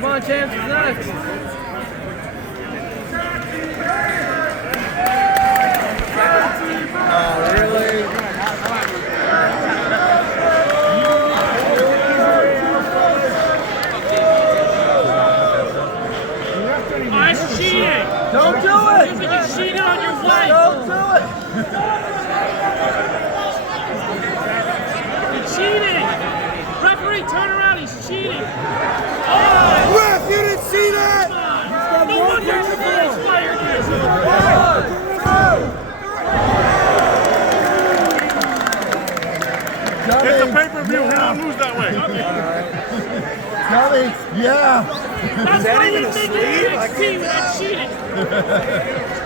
Come on, champs, it's next. Oh, really? That's cheating! Don't do it! You cheated on your wife! Don't do it! You're cheating! Referee, turn around, he's cheating! Oh! Ref, you didn't see that! No wonder your fans fired It's a pay-per-view, we don't lose that way. Johnny, yeah. That's why you think you're NXT with that cheating!